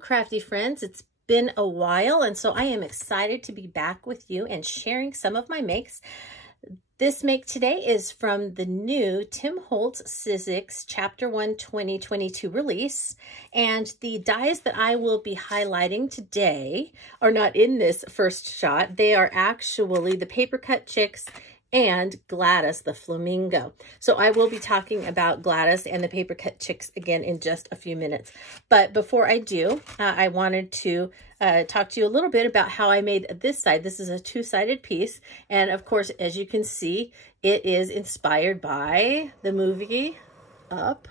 crafty friends. It's been a while, and so I am excited to be back with you and sharing some of my makes. This make today is from the new Tim Holtz Sizzix Chapter 1 2022 release, and the dies that I will be highlighting today are not in this first shot. They are actually the paper cut chicks and Gladys the Flamingo. So I will be talking about Gladys and the paper cut chicks again in just a few minutes. But before I do, I wanted to talk to you a little bit about how I made this side. This is a two-sided piece. And of course, as you can see, it is inspired by the movie Up.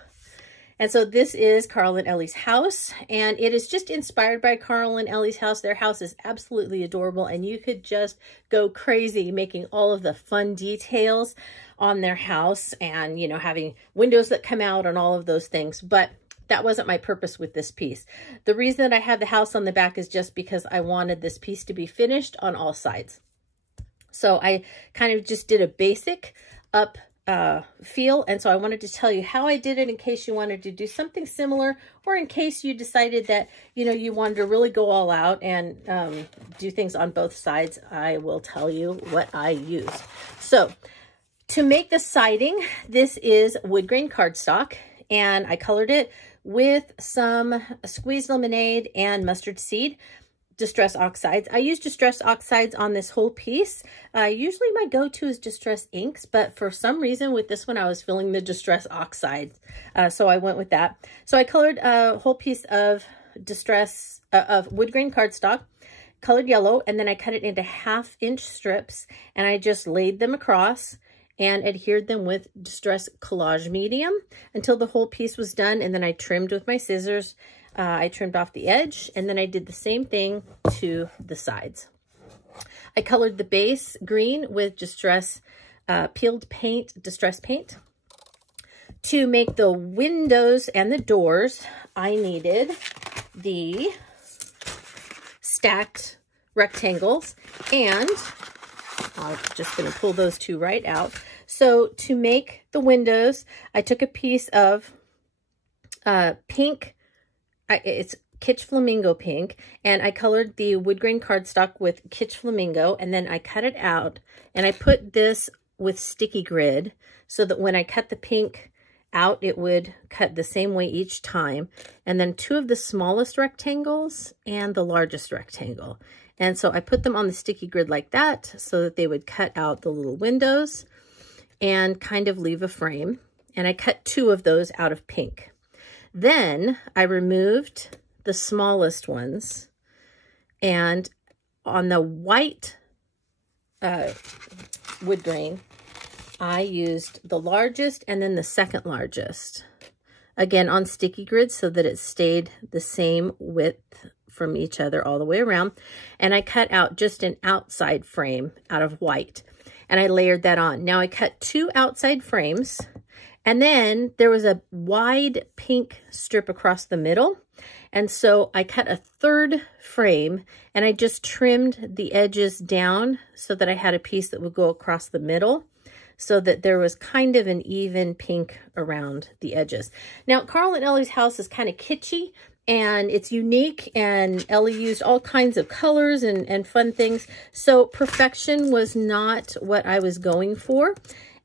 And so this is Carl and Ellie's house, and it is just inspired by Carl and Ellie's house. Their house is absolutely adorable, and you could just go crazy making all of the fun details on their house and, you know, having windows that come out and all of those things. But that wasn't my purpose with this piece. The reason that I have the house on the back is just because I wanted this piece to be finished on all sides. So I kind of just did a basic up feel, and so I wanted to tell you how I did it in case you wanted to do something similar, or in case you decided that, you know, you wanted to really go all out and do things on both sides. I will tell you what I used. So to make the siding, this is wood grain cardstock, and I colored it with some squeezed lemonade and mustard seed distress oxides. I use distress oxides on this whole piece. Usually my go-to is distress inks, but for some reason with this one I was feeling the distress oxides, so I went with that. So I colored a whole piece of distress of wood grain cardstock, colored yellow, and then I cut it into 1/2-inch strips, and I just laid them across and adhered them with distress collage medium until the whole piece was done, and then I trimmed with my scissors. I trimmed off the edge, and then I did the same thing to the sides. I colored the base green with distress peeled paint, distress paint. To make the windows and the doors, I needed the stacked rectangles, and I'm just going to pull those two right out. So to make the windows, I took a piece of pink, it's Kitsch Flamingo pink, and I colored the wood grain cardstock with Kitsch Flamingo, and then I cut it out, and I put this with sticky grid so that when I cut the pink out, it would cut the same way each time, and then 2 of the smallest rectangles and the largest rectangle. And so I put them on the sticky grid like that so that they would cut out the little windows and kind of leave a frame, and I cut 2 of those out of pink. Then I removed the smallest ones, and on the white wood grain, I used the largest and then the second largest. Again, on sticky grid so that it stayed the same width from each other all the way around. And I cut out just an outside frame out of white, and I layered that on. Now I cut 2 outside frames, and then there was a wide pink strip across the middle. And so I cut a 3rd frame, and I just trimmed the edges down so that I had a piece that would go across the middle, so that there was kind of an even pink around the edges. Now, Carl and Ellie's house is kind of kitschy, and it's unique, and Ellie used all kinds of colors and fun things. So perfection was not what I was going for.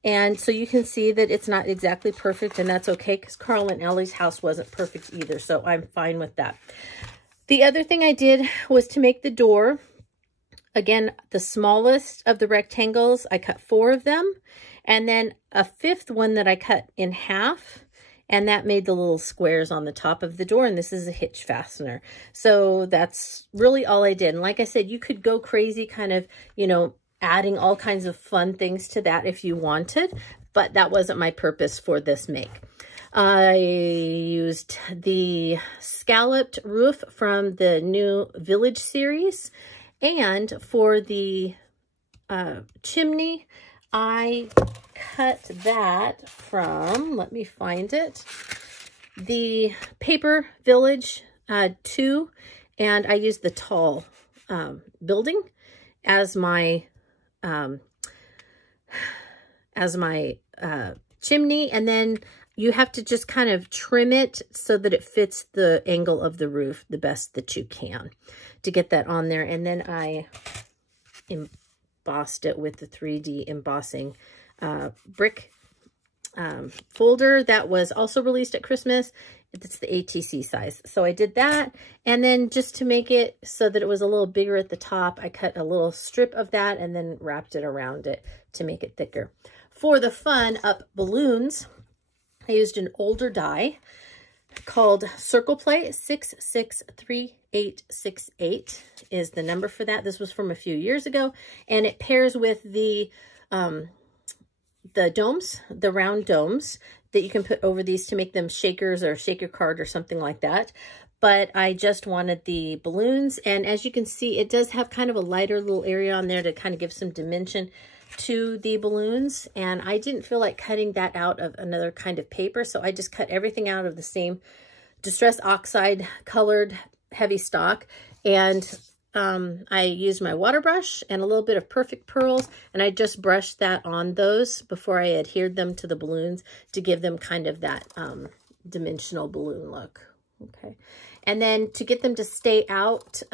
And so you can see that it's not exactly perfect, and that's okay because Carl and Ellie's house wasn't perfect either, so I'm fine with that. The other thing I did was to make the door, again, the smallest of the rectangles, I cut 4 of them, and then a 5th one that I cut in half, and that made the little squares on the top of the door, and this is a hitch fastener. So that's really all I did. And like I said, you could go crazy kind of, you know, adding all kinds of fun things to that if you wanted, but that wasn't my purpose for this make. I used the scalloped roof from the new Village series, and for the chimney, I cut that from, let me find it, the Paper Village 2, and I used the tall building as my chimney, and then you have to just kind of trim it so that it fits the angle of the roof the best that you can to get that on there. And then I embossed it with the 3D embossing brick folder that was also released at Christmas. It's the ATC size. So I did that. And then just to make it so that it was a little bigger at the top, I cut a little strip of that and then wrapped it around it to make it thicker. For the fun up balloons, I used an older die called Circle Play. 663868 is the number for that. This was from a few years ago, and it pairs with the domes, the round domes that you can put over these to make them shakers or shaker card or something like that. But I just wanted the balloons, and as you can see, it does have kind of a lighter little area on there to kind of give some dimension to the balloons, and I didn't feel like cutting that out of another kind of paper, so I just cut everything out of the same Distress Oxide colored heavy stock, and I used my water brush and a little bit of Perfect Pearls, and I just brushed that on those before I adhered them to the balloons to give them kind of that dimensional balloon look. Okay, and then to get them to stay out,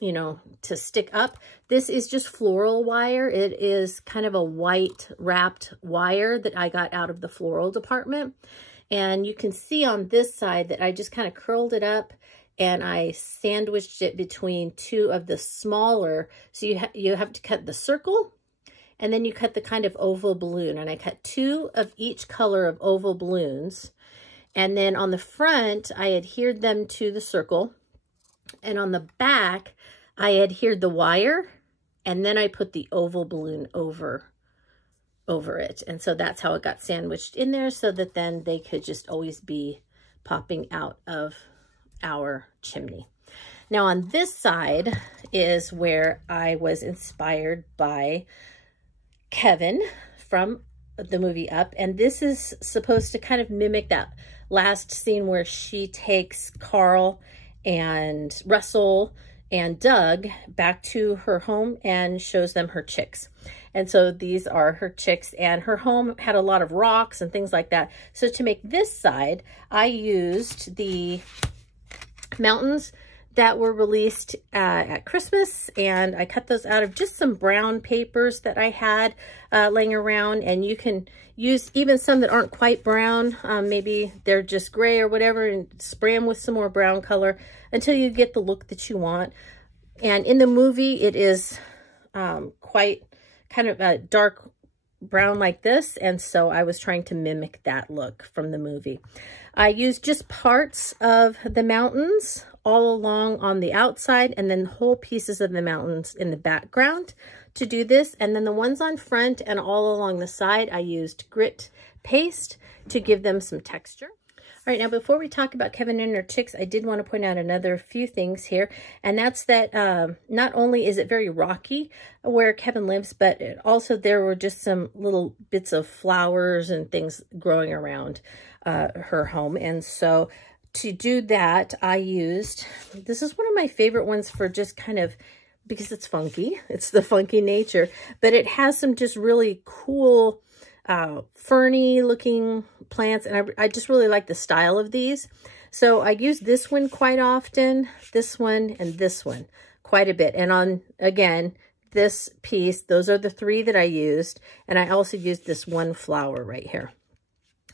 you know, to stick up, this is just floral wire. It is kind of a white wrapped wire that I got out of the floral department. And you can see on this side that I just kind of curled it up and I sandwiched it between two of the smaller. So you have to cut the circle and then you cut the kind of oval balloon. And I cut two of each color of oval balloons. And then on the front, I adhered them to the circle. And on the back, I adhered the wire, and then I put the oval balloon over it. And so that's how it got sandwiched in there, so that then they could just always be popping out of our chimney. Now on this side is where I was inspired by Kevin from the movie Up. And this is supposed to kind of mimic that last scene where she takes Carl and Russell and Doug back to her home and shows them her chicks. And so these are her chicks, and her home had a lot of rocks and things like that. So to make this side, I used the mountains that were released at Christmas, and I cut those out of just some brown papers that I had laying around. And you can use even some that aren't quite brown, maybe they're just gray or whatever, and spray them with some more brown color until you get the look that you want. And in the movie, it is quite kind of a dark brown like this, and so I was trying to mimic that look from the movie. I used just parts of the mountains all along on the outside, and then whole pieces of the mountains in the background to do this. And then the ones on front and all along the side, I used grit paste to give them some texture. All right, now before we talk about Kevin and her chicks, I did want to point out another few things here, and that's that not only is it very rocky where Kevin lives, but also there were just some little bits of flowers and things growing around her home. And so to do that, I used, this is one of my favorite ones for just kind of, because it's funky, it's the funky nature, but it has some just really cool ferny looking plants, and I just really like the style of these. So I use this one quite often, this one, and this one quite a bit. And on, again, this piece, those are the three that I used, and I also used this one flower right here.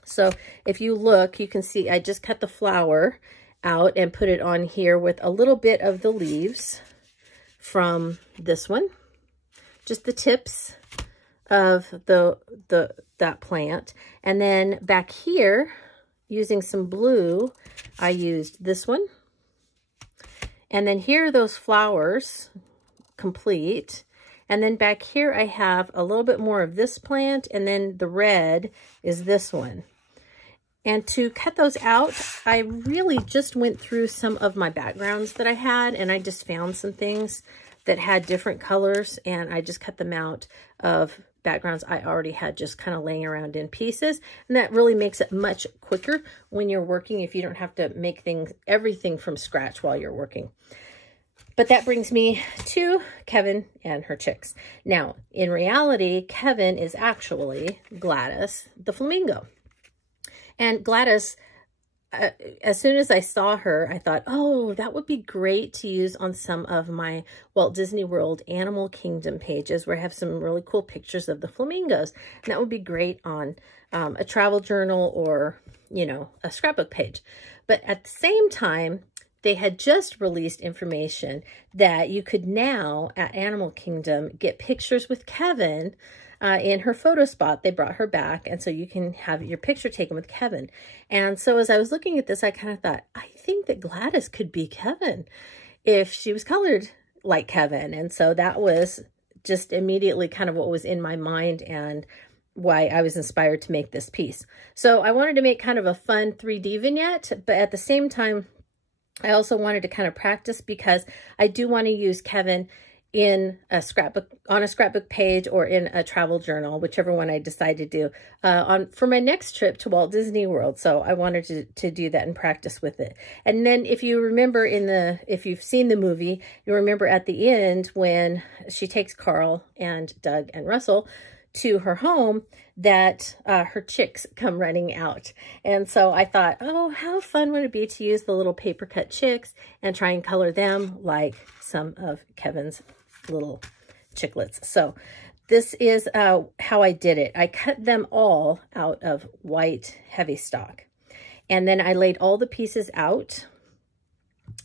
So if you look, you can see I just cut the flower out and put it on here with a little bit of the leaves from this one, just the tips of that plant. And then back here, using some blue, I used this one. And then here are those flowers complete. And then back here I have a little bit more of this plant, and then the red is this one. And to cut those out, I really just went through some of my backgrounds that I had, and I just found some things that had different colors, and I just cut them out of backgrounds I already had just kind of laying around in pieces. And that really makes it much quicker when you're working, if you don't have to make everything from scratch while you're working. But that brings me to Kevin and her chicks. Now, in reality, Kevin is actually Gladys the Flamingo. And Gladys, as soon as I saw her, I thought, oh, that would be great to use on some of my Walt Disney World Animal Kingdom pages where I have some really cool pictures of the flamingos. And that would be great on a travel journal or, you know, a scrapbook page. But at the same time, they had just released information that you could now at Animal Kingdom get pictures with Kevin in her photo spot. They brought her back, and so you can have your picture taken with Kevin. And so as I was looking at this, I kind of thought, I think that Gladys could be Kevin if she was colored like Kevin. And so that was just immediately kind of what was in my mind and why I was inspired to make this piece. So I wanted to make kind of a fun 3D vignette, but at the same time, I also wanted to kind of practice because I do want to use Kevin in a scrapbook, on a scrapbook page or in a travel journal, whichever one I decide to do for my next trip to Walt Disney World. So I wanted to do that and practice with it. And then if you remember if you've seen the movie, you remember at the end when she takes Carl and Doug and Russell to her home, that her chicks come running out. And so I thought, oh, how fun would it be to use the little paper cut chicks and try and color them like some of Kevin's little chicklets. So this is how I did it. I cut them all out of white heavy stock. And then I laid all the pieces out,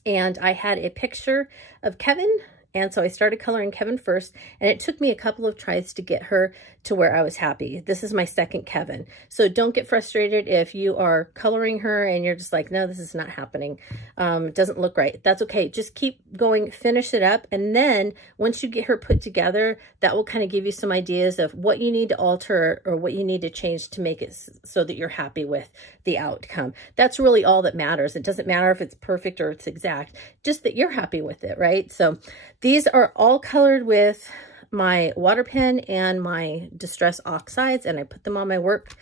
and I had a picture of Kevin. And so I started coloring Kevin first, and it took me a couple of tries to get her to where I was happy. This is my second Kevin. So don't get frustrated if you are coloring her and you're just like, no, this is not happening. It doesn't look right. That's okay. Just keep going, finish it up. And then once you get her put together, that will kind of give you some ideas of what you need to alter or what you need to change to make it so that you're happy with the outcome. That's really all that matters. It doesn't matter if it's perfect or it's exact, just that you're happy with it, right? So these are all colored with my water pen and my Distress Oxides, and I put them on my work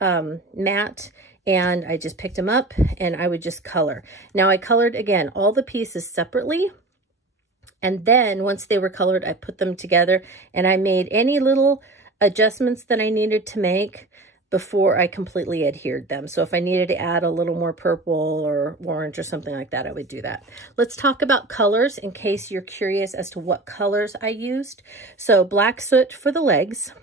mat, and I just picked them up and I would just color. Now I colored, again, all the pieces separately, and then once they were colored, I put them together and I made any little adjustments that I needed to make before I completely adhered them. So if I needed to add a little more purple or orange or something like that, I would do that. Let's talk about colors in case you're curious as to what colors I used. So black soot for the legs.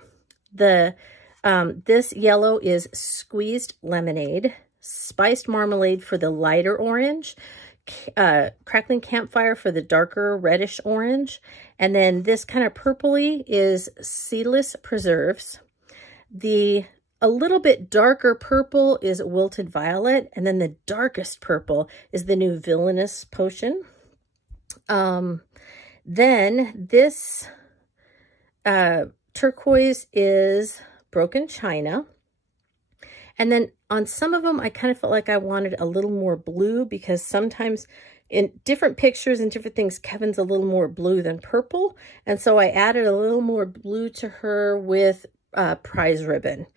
This yellow is squeezed lemonade. Spiced marmalade for the lighter orange. Crackling campfire for the darker reddish orange. And then this kind of purpley is seedless preserves. A little bit darker purple is wilted violet, and then the darkest purple is the new villainous potion. Then this turquoise is broken china. And then on some of them, I kind of felt like I wanted a little more blue, because sometimes in different pictures and different things, Kevin's a little more blue than purple. And so I added a little more blue to her with prize ribbon.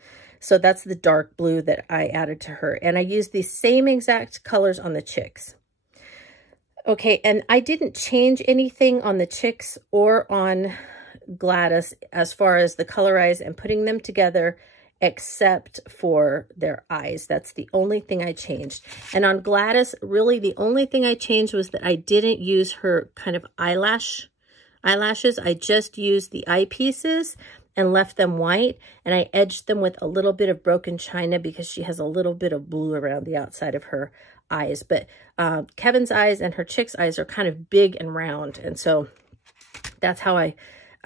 So that's the dark blue that I added to her. And I used the same exact colors on the chicks. Okay, and I didn't change anything on the chicks or on Gladys as far as the colorize and putting them together, except for their eyes. That's the only thing I changed. And on Gladys, really the only thing I changed was that I didn't use her kind of eyelashes. I just used the eyepieces and left them white, and I edged them with a little bit of broken china because she has a little bit of blue around the outside of her eyes. But Kevin's eyes and her chick's eyes are kind of big and round, and so that's how I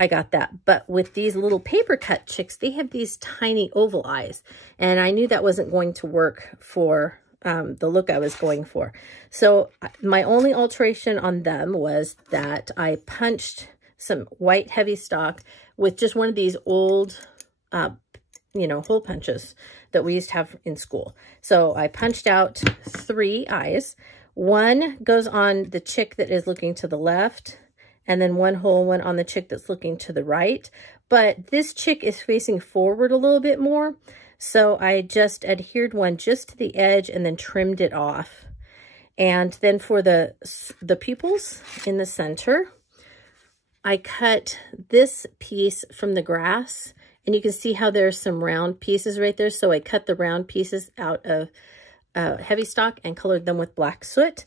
got that. But with these little paper cut chicks, they have these tiny oval eyes, and I knew that wasn't going to work for the look I was going for. So my only alteration on them was that I punched some white heavy stock with just one of these old, hole punches that we used to have in school. So I punched out 3 eyes. One goes on the chick that is looking to the left, and then one whole one on the chick that's looking to the right. But this chick is facing forward a little bit more, so I just adhered one just to the edge and then trimmed it off. And then for the pupils in the center, I cut this piece from the grass And you can see how there's some round pieces right there. So I cut the round pieces out of heavy stock and colored them with black soot.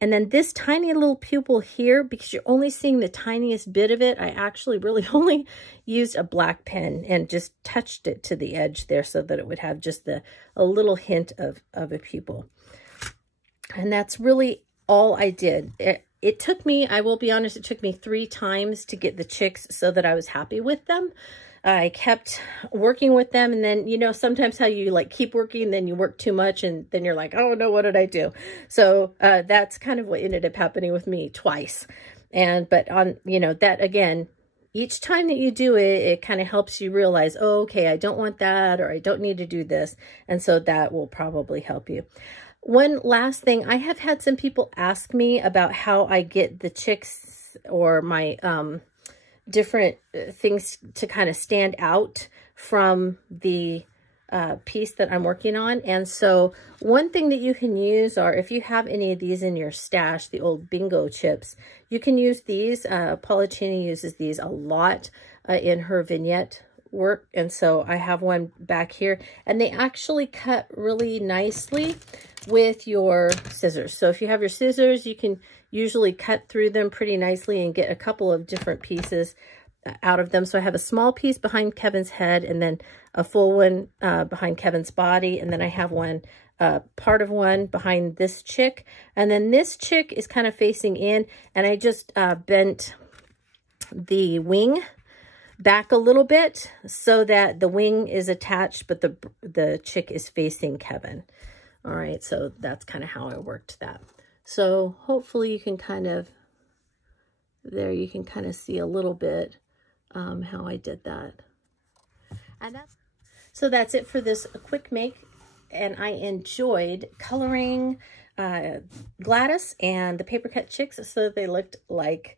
And then this tiny little pupil here, because you're only seeing the tiniest bit of it, I actually really only used a black pen and just touched it to the edge there so that it would have just a little hint of a pupil. And that's really all I did. It took me, I will be honest, it took me 3 times to get the chicks so that I was happy with them. I kept working with them, and then, you know, sometimes how you like keep working, then you work too much, and then you're like, oh no, what did I do? So that's kind of what ended up happening with me twice. But on, you know, that again, each time that you do it, it kind of helps you realize, oh, okay, I don't want that, or I don't need to do this. And so that will probably help you. One last thing, I have had some people ask me about how I get the chicks or my different things to kind of stand out from the piece that I'm working on. And so one thing that you can use are, if you have any of these in your stash, the old bingo chips, you can use these. Paula Cheney uses these a lot in her vignette work. And so I have one back here, and they actually cut really nicely with your scissors. So if you have your scissors, you can usually cut through them pretty nicely and get a couple of different pieces out of them. So I have a small piece behind Kevin's head, and then a full one behind Kevin's body. And then I have one, part of one behind this chick. And then this chick is kind of facing in, and I just bent the wing back a little bit so that the wing is attached, but the chick is facing Kevin. All right, so that's kind of how I worked that. So hopefully you can kind of, there you can kind of see a little bit how I did that. And so that's it for this quick make. And I enjoyed coloring Gladys and the paper cut chicks so that they looked like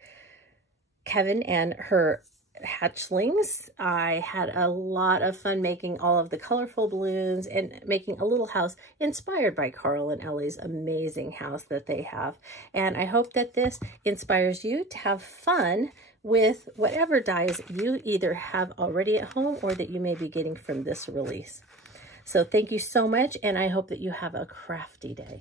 Kevin and her hatchlings. I had a lot of fun making all of the colorful balloons and making a little house inspired by Carl and Ellie's amazing house that they have. And I hope that this inspires you to have fun with whatever dies you either have already at home or that you may be getting from this release. So thank you so much, and I hope that you have a crafty day.